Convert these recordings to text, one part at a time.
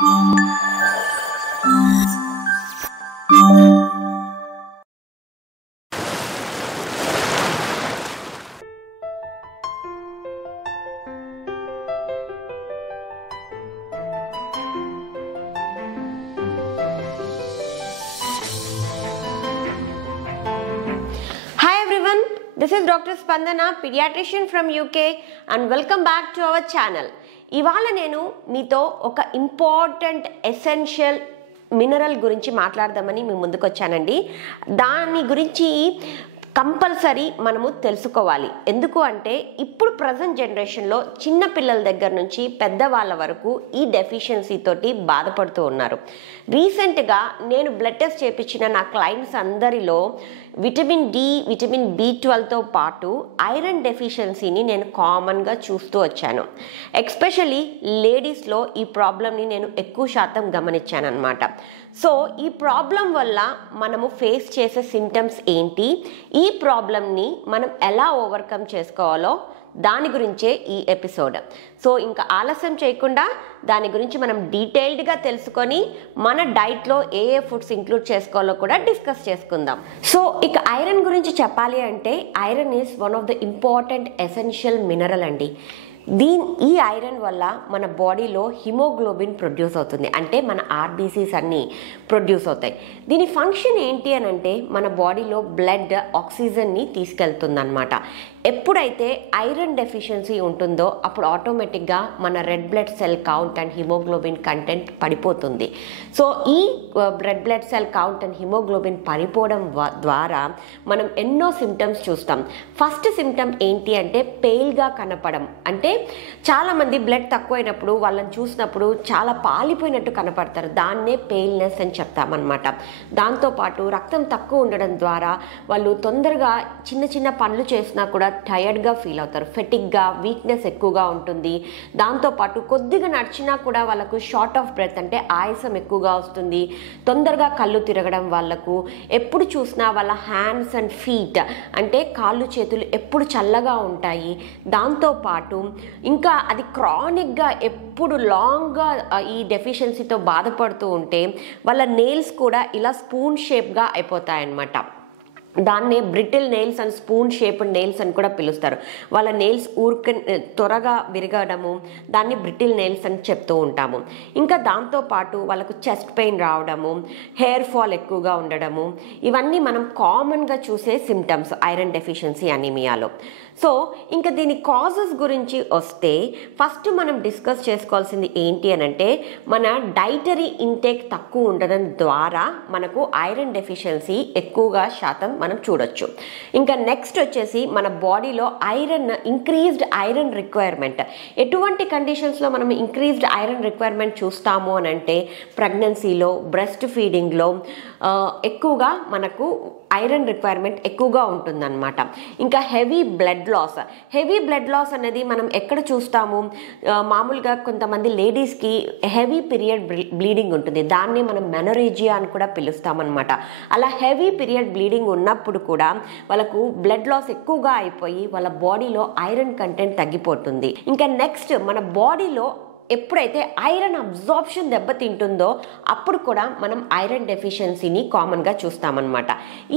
This is Dr. Spandana, pediatrician from UK, and welcome back to our channel. ఇవాళ నేను మీతో ఒక important essential mineral గురించి మాట్లాడదామని మీ ముందుకు వచ్చానండి. దాని గురించి కంపల్సరీ మనము తెలుసుకోవాలి. ఎందుకు అంటే ఇప్పుడు ప్రజెంట్ జనరేషన్లో చిన్న పిల్లల దగ్గర నుంచి పెద్దవాళ్ళ వరకు ఈ డెఫిషియన్సీ తోటి బాధపడుతూ ఉన్నారు. రీసెంట్గా నేను బ్లడ్ టెస్ట్ చేయించిన నా క్లయింట్స్ అందరిలో విటమిన్ డి, విటమిన్ B12తో పాటు ఐరన్ డెఫిషియన్సీని నేను కామన్గా చూస్తూ వచ్చాను. ఎస్పెషల్లీ లేడీస్లో ఈ ప్రాబ్లమ్ని నేను ఎక్కువ శాతం గమనించాను అనమాట. సో ఈ ప్రాబ్లం వల్ల మనము ఫేస్ చేసే సిమ్టమ్స్ ఏంటి, ఈ ప్రాబ్లమ్ని మనం ఎలా ఓవర్కమ్ చేసుకోవాలో దాని గురించే ఈ ఎపిసోడ్. సో ఇంకా ఆలస్యం చేయకుండా దాని గురించి మనం డీటెయిల్డ్గా తెలుసుకొని మన డైట్లో ఏ ఫుడ్స్ ఇంక్లూడ్ చేసుకోవాలో కూడా డిస్కస్ చేసుకుందాం. సో ఇక ఐరన్ గురించి చెప్పాలి అంటే iron is one of the important essential mineral అండి. ఈ ఐరన్ వల్ల మన బాడీలో హిమోగ్లోబిన్ ప్రొడ్యూస్ అవుతుంది, అంటే మన ఆర్బీసీస్ అన్నీ ప్రొడ్యూస్ అవుతాయి. దీని ఫంక్షన్ ఏంటి అని అంటే మన బాడీలో బ్లడ్ ఆక్సిజన్ని తీసుకెళ్తుంది అనమాట. ఎప్పుడైతే ఐరన్ డెఫిషియన్సీ ఉంటుందో అప్పుడు ఆటోమేటిక్గా మన red blood cell count and haemoglobin content పడిపోతుంది. సో ఈ red blood cell count and haemoglobin పడిపోవడం ద్వారా మనం ఎన్నో సిమ్టమ్స్ చూస్తాం. ఫస్ట్ సిమ్టమ్ ఏంటి అంటే పేల్గా కనపడం. అంటే చాలామంది బ్లడ్ తక్కువైనప్పుడు వాళ్ళని చూసినప్పుడు చాలా పాలిపోయినట్టు కనపడతారు, దాన్నే పేల్నెస్ అని చెప్తామన్నమాట. దాంతోపాటు రక్తం తక్కువ ఉండడం ద్వారా వాళ్ళు తొందరగా చిన్న చిన్న పనులు చేసినా కూడా టయర్డ్గా ఫీల్ అవుతారు, ఫెటిక్గా, వీక్నెస్ ఎక్కువగా ఉంటుంది. దాంతోపాటు కొద్దిగా నడిచినా కూడా వాళ్ళకు షార్ట్ ఆఫ్ బ్రెత్, అంటే ఆయాసం ఎక్కువగా వస్తుంది, తొందరగా కళ్ళు తిరగడం, వాళ్ళకు ఎప్పుడు చూసినా వాళ్ళ హ్యాండ్స్ అండ్ ఫీట్ అంటే కాళ్ళు చేతులు ఎప్పుడు చల్లగా ఉంటాయి. దాంతోపాటు ఇంకా అది క్రానిక్గా ఎప్పుడు లాంగ్గా ఈ డెఫిషియన్సీతో బాధపడుతూ ఉంటే వాళ్ళ నెయిల్స్ కూడా ఇలా స్పూన్ షేప్గా అయిపోతాయన్నమాట. దాన్నే brittle nails and spoon shaped nails అని కూడా పిలుస్తారు. వాళ్ళ నెయిల్స్ త్వరగా విరగడము, దాన్ని బ్రిటిల్ నెయిల్స్ అని చెప్తూ ఉంటాము. ఇంకా దాంతోపాటు వాళ్ళకు చెస్ట్ పెయిన్ రావడము, హెయిర్ ఫాల్ ఎక్కువగా ఉండడము, ఇవన్నీ మనం కామన్గా చూసే సిమ్టమ్స్ ఐరన్ డెఫిషియన్సీ అనీమియాలో. సో ఇంకా దీని కాజెస్ గురించి వస్తే ఫస్ట్ మనం డిస్కస్ చేసుకోవాల్సింది ఏంటి అని అంటే మన డైటరీ ఇంటేక్ తక్కువ ఉండడం ద్వారా మనకు ఐరన్ డెఫిషియన్సీ ఎక్కువగా శాతం మనం చూడొచ్చు. ఇంకా నెక్స్ట్ వచ్చేసి మన బాడీలో ఇంక్రీజ్డ్ ఐరన్ రిక్వైర్మెంట్. ఎటువంటి కండిషన్స్లో మనం ఇంక్రీజ్డ్ ఐరన్ రిక్వైర్మెంట్ చూస్తాము అని అంటే ప్రెగ్నెన్సీలో, బ్రెస్ట్ ఫీడింగ్లో ఎక్కువగా మనకు ఐరన్ రిక్వైర్మెంట్ ఎక్కువగా ఉంటుందన్నమాట. ఇంకా హెవీ బ్లడ్ లాస్ అనేది మనం ఎక్కడ చూస్తాము, మామూలుగా కొంతమంది లేడీస్కి హెవీ పీరియడ్ బ్లీడింగ్ ఉంటుంది, దాన్ని మనం మెనోరేజియా అని కూడా పిలుస్తామన్నమాట. అలా హెవీ పీరియడ్ బ్లీడింగ్ ఉన్నప్పుడు కూడా వాళ్ళకు బ్లడ్ లాస్ ఎక్కువగా అయిపోయి వాళ్ళ బాడీలో ఐరన్ కంటెంట్ తగ్గిపోతుంది. ఇంకా నెక్స్ట్ మన బాడీలో ఎప్పుడైతే ఐరన్ అబ్జార్ప్షన్ దెబ్బతింటుందో అప్పుడు కూడా మనం ఐరన్ డెఫిషియన్సీని కామన్గా చూస్తామన్నమాట.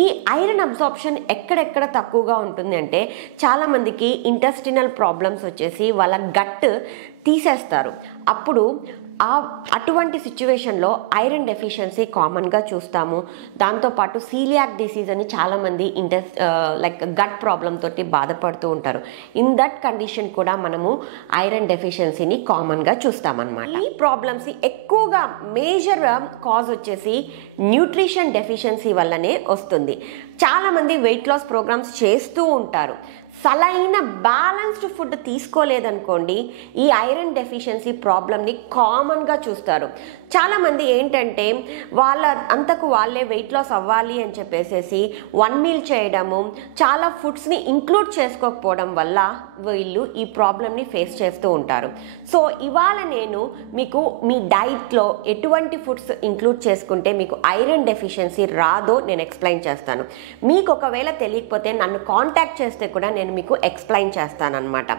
ఈ ఐరన్ అబ్జార్ప్షన్ ఎక్కడెక్కడ తక్కువగా ఉంటుంది అంటే చాలామందికి ఇంటెస్టినల్ ప్రాబ్లమ్స్ వచ్చేసి వాళ్ళ గట్ తీసేస్తారు. అప్పుడు అటువంటి సిచ్యువేషన్లో ఐరన్ డెఫిషియన్సీ కామన్గా చూస్తాము. దాంతోపాటు సీలియాక్ డిసీజ్ అని చాలామంది గట్ ప్రాబ్లం తోటి బాధపడుతూ ఉంటారు. ఇన్ దట్ కండిషన్ కూడా మనము ఐరన్ డెఫిషియన్సీని కామన్గా చూస్తామన్నమాట. ఈ ప్రాబ్లమ్స్ ఎక్కువగా మేజర్ కాజ్ వచ్చేసి న్యూట్రిషన్ డెఫిషియన్సీ వల్లనే వస్తుంది. చాలామంది వెయిట్ లాస్ ప్రోగ్రామ్స్ చేస్తూ ఉంటారు, సరైన బ్యాలెన్స్డ్ ఫుడ్ తీసుకోలేదనుకోండి ఈ ఐరన్ డెఫిషియన్సీ ప్రాబ్లమ్ని కామన్గా చూస్తారు. చాలామంది ఏంటంటే వాళ్ళ అంతకు వాళ్ళే వెయిట్ లాస్ అవ్వాలి అని చెప్పేసి వన్ మీల్ చేయడము, చాలా ఫుడ్స్ని ఇంక్లూడ్ చేసుకోకపోవడం వల్ల వీళ్ళు ఈ ప్రాబ్లమ్ని ఫేస్ చేస్తూ ఉంటారు. సో ఇవాళ నేను మీకు మీ డైట్లో ఎటువంటి ఫుడ్స్ ఇంక్లూడ్ చేసుకుంటే మీకు ఐరన్ డెఫిషియన్సీ రాదో నేను ఎక్స్ప్లెయిన్ చేస్తాను. మీకు ఒకవేళ తెలియకపోతే నన్ను కాంటాక్ట్ చేస్తే కూడా నేను నేను మీకు ఎక్స్ప్లెయిన్ చేస్తానన్నమాట.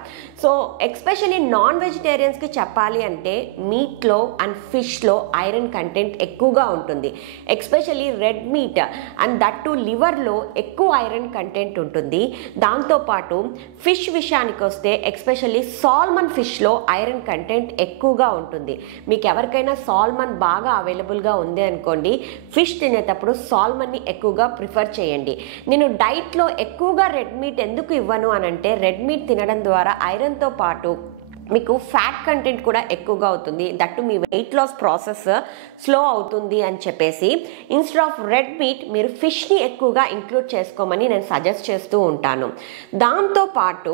సో ఎక్స్పెషలీ నాన్ వెజిటేరియన్స్కి చెప్పాలి అంటే మీట్లో అండ్ ఫిష్లో ఐరన్ కంటెంట్ ఎక్కువగా ఉంటుంది. Especially red meat and that too లివర్లో ఎక్కువ ఐరన్ కంటెంట్ ఉంటుంది. దాంతోపాటు ఫిష్ విషయానికి వస్తే ఎక్స్పెషల్లీ సాల్మన్ ఫిష్లో ఐరన్ కంటెంట్ ఎక్కువగా ఉంటుంది. మీకు ఎవరికైనా సాల్మన్ బాగా అవైలబుల్గా ఉంది అనుకోండి, ఫిష్ తినేటప్పుడు సాల్మన్ని ఎక్కువగా ప్రిఫర్ చేయండి. నేను డైట్లో ఎక్కువగా రెడ్ మీట్ ఎందుకు ఇవ్వను అని అంటే, రెడ్ మీట్ తినడం ద్వారా ఐరన్తో పాటు మీకు ఫ్యాట్ కంటెంట్ కూడా ఎక్కువగా అవుతుంది. దట్టు మీ వెయిట్ లాస్ ప్రాసెస్ స్లో అవుతుంది అని చెప్పేసి ఇన్స్టెడ్ ఆఫ్ రెడ్ మీట్ మీరు ఫిష్ని ఎక్కువగా ఇంక్లూడ్ చేసుకోమని నేను సజెస్ట్ చేస్తూ ఉంటాను. దాంతోపాటు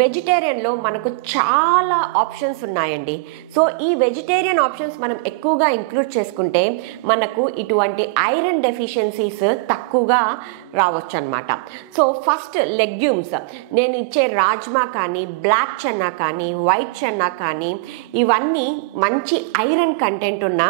వెజిటేరియన్లో మనకు చాలా ఆప్షన్స్ ఉన్నాయండి. సో ఈ వెజిటేరియన్ ఆప్షన్స్ మనం ఎక్కువగా ఇంక్లూడ్ చేసుకుంటే మనకు ఇటువంటి ఐరన్ డెఫిషియన్సీస్ తక్కువగా రావచ్చు అనమాట. సో ఫస్ట్ లెగ్యూమ్స్, నేను ఇచ్చే రాజ్మా కానీ, బ్లాక్ చెన్నా కానీ, వైట్ చెన్నా కానీ, ఇవన్నీ మంచి ఐరన్ కంటెంట్ ఉన్న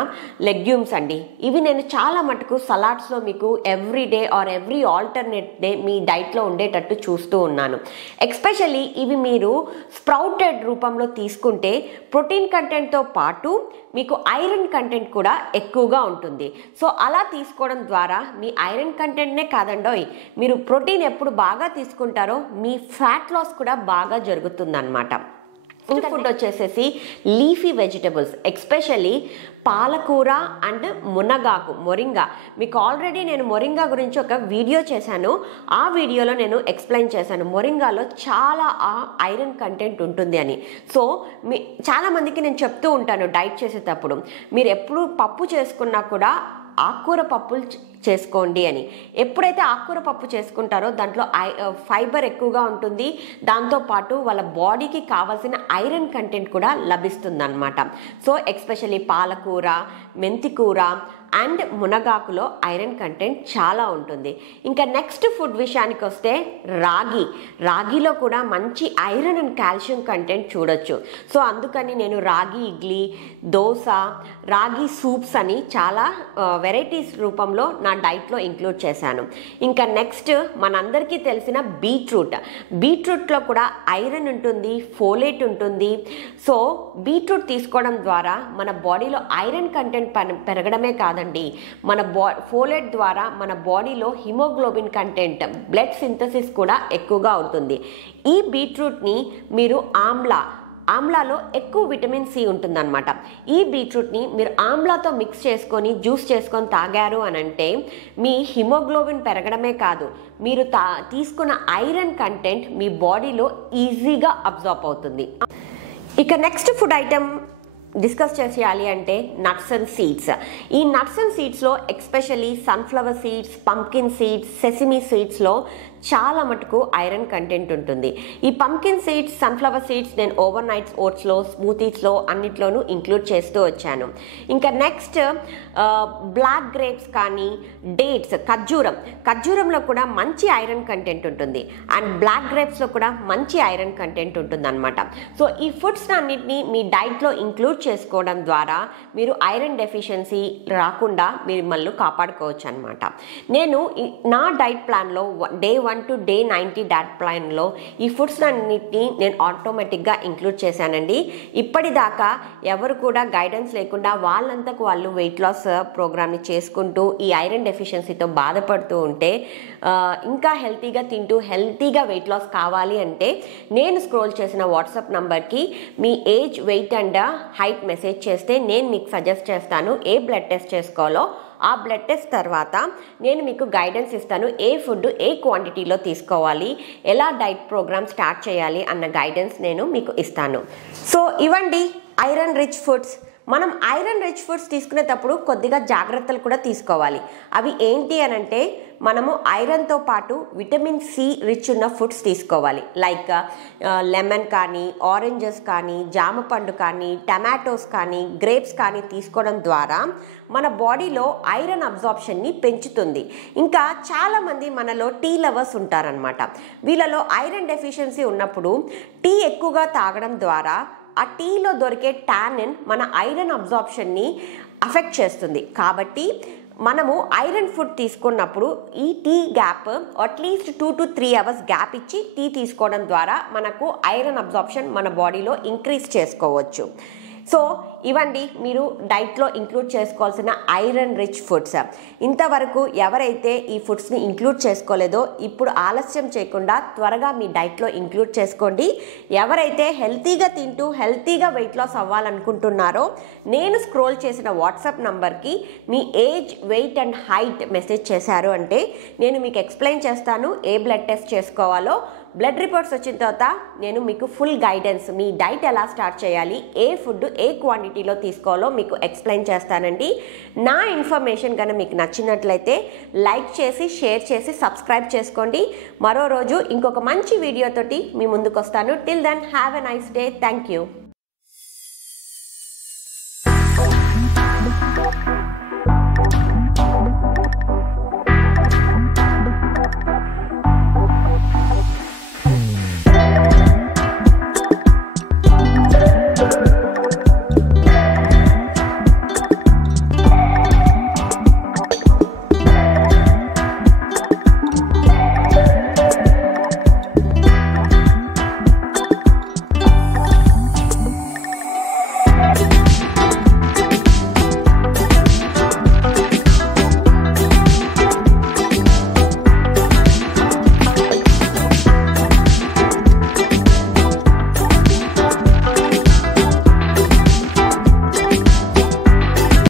లెగ్యూమ్స్ అండి. ఇవి నేను చాలా మటుకు సలాడ్స్లో మీకు every day or every alternate day మీ డైట్లో ఉండేటట్టు చూస్తూ ఉన్నాను. ఎక్స్పెషల్లీ ఇవి మీరు స్ప్రౌటెడ్ రూపంలో తీసుకుంటే ప్రోటీన్ కంటెంట్తో పాటు మీకు ఐరన్ కంటెంట్ కూడా ఎక్కువగా ఉంటుంది. సో అలా తీసుకోవడం ద్వారా మీ ఐరన్ కంటెంట్నే కాదండోయ్, మీరు ప్రోటీన్ ఎప్పుడు బాగా తీసుకుంటారో మీ ఫ్యాట్ లాస్ కూడా బాగా జరుగుతుందన్నమాట. ఇంకా ఫుడ్ వచ్చేసేసి లీఫీ వెజిటబుల్స్, ఎక్స్పెషల్లీ పాలకూర అండ్ మునగాకు, మొరింగా. మీకు ఆల్రెడీ నేను మొరింగా గురించి ఒక వీడియో చేశాను. ఆ వీడియోలో నేను ఎక్స్ప్లెయిన్ చేశాను మొరింగాలో చాలా ఐరన్ కంటెంట్ ఉంటుంది అని. సో చాలామందికి నేను చెప్తూ ఉంటాను డైట్ చేసేటప్పుడు, మీరు ఎప్పుడు పప్పు చేసుకున్నా కూడా ఆకుకూర పప్పులు చేసుకోండి అని. ఎప్పుడైతే ఆకుకూర పప్పు చేసుకుంటారో దాంట్లో ఫైబర్ ఎక్కువగా ఉంటుంది, దాంతోపాటు వాళ్ళ బాడీకి కావాల్సిన ఐరన్ కంటెంట్ కూడా లభిస్తుంది అనమాట. సో ఎక్స్పెషల్లీ పాలకూర, మెంతికూర అండ్ మునగాకులో ఐరన్ కంటెంట్ చాలా ఉంటుంది. ఇంకా నెక్స్ట్ ఫుడ్ విషయానికి వస్తే రాగిలో కూడా మంచి ఐరన్ అండ్ కాల్షియం కంటెంట్ చూడొచ్చు. సో అందుకని నేను రాగి ఇడ్లీ, దోశ, రాగి సూప్స్ అని చాలా వెరైటీస్ రూపంలో నా డైట్లో ఇంక్లూడ్ చేశాను. ఇంకా నెక్స్ట్ మనందరికీ తెలిసిన బీట్రూట్లో కూడా ఐరన్ ఉంటుంది, ఫోలేట్ ఉంటుంది. సో బీట్రూట్ తీసుకోవడం ద్వారా మన బాడీలో ఐరన్ కంటెంట్ పెరగడమే కాదండి, మన ఫోలేట్ ద్వారా మన బాడీలో హిమోగ్లోబిన్ కంటెంట్, బ్లడ్ సింథసిస్ కూడా ఎక్కువగా అవుతుంది. ఈ బీట్రూట్ని మీరు ఆమ్లాలో ఎక్కువ విటమిన్ సి ఉంటుందన్నమాట. ఈ బీట్రూట్ని మీరు ఆమ్లాతో మిక్స్ చేసుకొని జ్యూస్ చేసుకొని తాగారు అని అంటే మీ హిమోగ్లోబిన్ పెరగడమే కాదు, మీరు తీసుకున్న ఐరన్ కంటెంట్ మీ బాడీలో ఈజీగా అబ్జార్బ్ అవుతుంది. ఇక నెక్స్ట్ ఫుడ్ ఐటమ్ డిస్కస్ చేసేయాలి అంటే నట్స్ అండ్ సీడ్స్. ఈ నట్స్ అండ్ సీడ్స్లో especially sunflower seeds, pumpkin seeds, sesame సీడ్స్లో చాలా మటుకు ఐరన్ కంటెంట్ ఉంటుంది. ఈ పంకిన్ సీడ్స్, సన్ఫ్లవర్ సీడ్స్ నేను ఓవర్ నైట్స్ ఓట్స్లో, స్మూతీస్లో అన్నిట్లోనూ ఇంక్లూడ్ చేస్తూ వచ్చాను. ఇంకా నెక్స్ట్ బ్లాక్ గ్రేప్స్ కానీ, డేట్స్, ఖర్జూరంలో కూడా మంచి ఐరన్ కంటెంట్ ఉంటుంది అండ్ బ్లాక్ గ్రేప్స్లో కూడా మంచి ఐరన్ కంటెంట్ ఉంటుంది అనమాట. సో ఈ ఫుడ్స్ అన్నిటినీ మీ డైట్లో ఇంక్లూడ్ చేసుకోవడం ద్వారా మీరు ఐరన్ డెఫిషియన్సీ రాకుండా మీరు మిమ్మల్ని కాపాడుకోవచ్చు అనమాట. నేను నా డైట్ ప్లాన్లో డే 1 to day 90 డైట్ ప్లాన్లో ఈ ఫుడ్స్ అన్నిటినీ నేను ఆటోమేటిక్గా ఇంక్లూడ్ చేశానండి. ఇప్పటిదాకా ఎవరు కూడా గైడెన్స్ లేకుండా వాళ్ళంతకు వాళ్ళు వెయిట్ లాస్ ప్రోగ్రామ్ని చేసుకుంటూ ఈ ఐరన్ డెఫిషియన్సీతో బాధపడుతూ ఉంటే, ఇంకా హెల్తీగా తింటూ హెల్తీగా వెయిట్ లాస్ కావాలి అంటే నేను స్క్రోల్ చేసిన వాట్సాప్ నంబర్కి మీ age, weight and height message చేస్తే నేను మీకు సజెస్ట్ చేస్తాను ఏ బ్లడ్ టెస్ట్ చేసుకోవాలో. ఆ బ్లడ్ టెస్ట్ తర్వాత నేను మీకు గైడెన్స్ ఇస్తాను ఏ ఫుడ్ ఏ క్వాంటిటీలో తీసుకోవాలి, ఎలా డైట్ ప్రోగ్రామ్ స్టార్ట్ చేయాలి అన్న గైడెన్స్ నేను మీకు ఇస్తాను. సో ఇవండి ఐరన్ రిచ్ ఫుడ్స్. మనం ఐరన్ రిచ్ ఫుడ్స్ తీసుకునేటప్పుడు కొద్దిగా జాగ్రత్తలు కూడా తీసుకోవాలి. అవి ఏంటి అని అంటే, మనము ఐరన్తో పాటు విటమిన్ సి రిచ్ ఉన్న ఫుడ్స్ తీసుకోవాలి. లైక్ లెమన్ కానీ, ఆరెంజెస్ కానీ, జామ పండు కానీ, టమాటోస్ కానీ, గ్రేప్స్ కానీ తీసుకోవడం ద్వారా మన బాడీలో ఐరన్ అబ్జార్ప్షన్ని పెంచుతుంది. ఇంకా చాలామంది మనలో టీ లవర్స్ ఉంటారనమాట. వీళ్ళలో ఐరన్ డెఫిషియన్సీ ఉన్నప్పుడు టీ ఎక్కువగా తాగడం ద్వారా ఆ టీలో దొరికే టానిన్ మన ఐరన్ అబ్జార్ప్షన్ని అఫెక్ట్ చేస్తుంది. కాబట్టి మనము ఐరన్ ఫుడ్ తీసుకున్నప్పుడు ఈ tea gap at least 2 to 3 hours gap ఇచ్చి టీ తీసుకోవడం ద్వారా మనకు ఐరన్ అబ్జార్ప్షన్ మన బాడీలో ఇంక్రీజ్ చేసుకోవచ్చు. సో ఇవండి మీరు డైట్లో ఇంక్లూడ్ చేసుకోవాల్సిన ఐరన్ రిచ్ ఫుడ్స్. ఇంతవరకు ఎవరైతే ఈ ఫుడ్స్ని ఇంక్లూడ్ చేసుకోలేదో ఇప్పుడు ఆలస్యం చేయకుండా త్వరగా మీ డైట్లో ఇంక్లూడ్ చేసుకోండి. ఎవరైతే హెల్తీగా తింటూ హెల్తీగా వెయిట్ లాస్ అవ్వాలనుకుంటున్నారో నేను స్క్రోల్ చేసిన వాట్సాప్ నంబర్కి మీ age, weight and height message చేశారు అంటే నేను మీకు ఎక్స్ప్లెయిన్ చేస్తాను ఏ బ్లడ్ టెస్ట్ చేసుకోవాలో. బ్లడ్ రిపోర్ట్స్ వచ్చిన తర్వాత నేను మీకు ఫుల్ గైడెన్స్, మీ డైట్ ఎలా స్టార్ట్ చేయాలి, ఏ ఫుడ్ ఏ క్వాంటిటీలో తీసుకోవాలో మీకు ఎక్స్ప్లెయిన్ చేస్తానండి. నా ఇన్ఫర్మేషన్ కనుక మీకు నచ్చినట్లయితే లైక్ చేసి, షేర్ చేసి, సబ్స్క్రైబ్ చేసుకోండి. మరో రోజు ఇంకొక మంచి వీడియోతోటి మీ ముందుకు వస్తాను. Till then have a nice day. Thank you.